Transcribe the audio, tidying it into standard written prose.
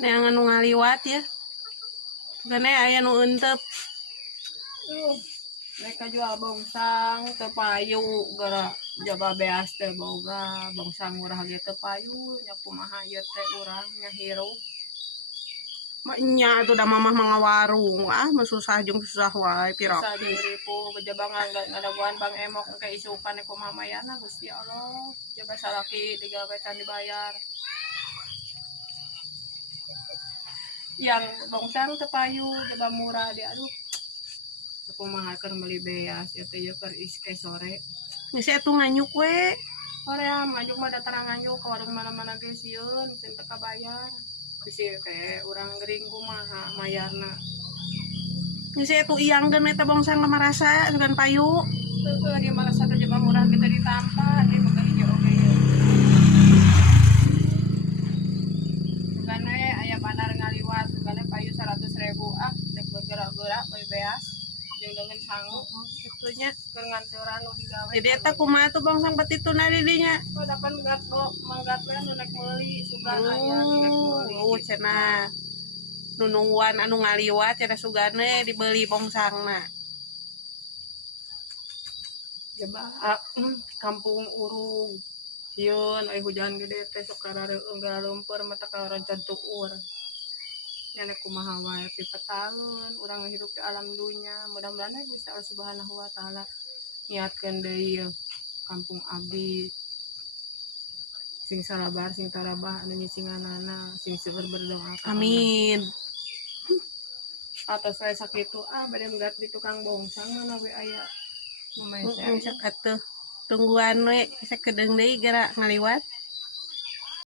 Neangan nu ngaliwat ya. Gane aya nu euteup. Mereka jual bongsang tepayu gara jaba beas teh boga bongsang murah ge tepayu nya kumaha ieu teh urang nya hirup. Nya atuh da mamah manga warung mah susah jeung susah wae Bisa piraki. diripu jaba ngadaguan Bang Emok engke isupan ku mamayana Gusti Allah. Jaba salaki digawe can dibayar. Yang bongsang tepayu jaba murah dia aduh. Kumaha keur meuli beas ya teh ye keur iske sore. Geus atuh nganyuk we. Korea maju mah datang nganyuk ke warung mana-mana ge sieun teu teu kabayar. Bisi teh urang gering kumaha mayarna. Geus atuh iangkeun eta bongsang mah rasa dengan payu. Teu dia malah satu jaba murah kita ditampa di boga hijau oge ye. Sugana aya bandar ngaliwat sugana payu 100.000 dek bergerak-gerak bae beas jeung dengan sangu Itunya. keur ngancuran nu digawe. Jadi eta kumaha tuh bongsang petituna di dinya? Oh dapat manggat we nu nek meuli sugan aya nu nek meuli. Cenah. Nu nungguan anu ngaliwat cenah sugane dibeli bongsangna. Coba kampung urung sieun aya hujan gede teh sok karareueung galeumpeur mata karoncan tuur. Nya nek kumaha wae pipetaeun urang hirup di alam dunya. Mudah-mudahan Gusti Allah Subhanahu wa taala niatkeun deui kampung abdi sing salabar sing tarabah anu nyicinganana sing seueur berdoa ka Allah. Amin. Atos wae sakitu bade menggat di tukang bongsang mana we aya nu mese. Sok atuh tungguan we sakedeung deui geura ngaliwat.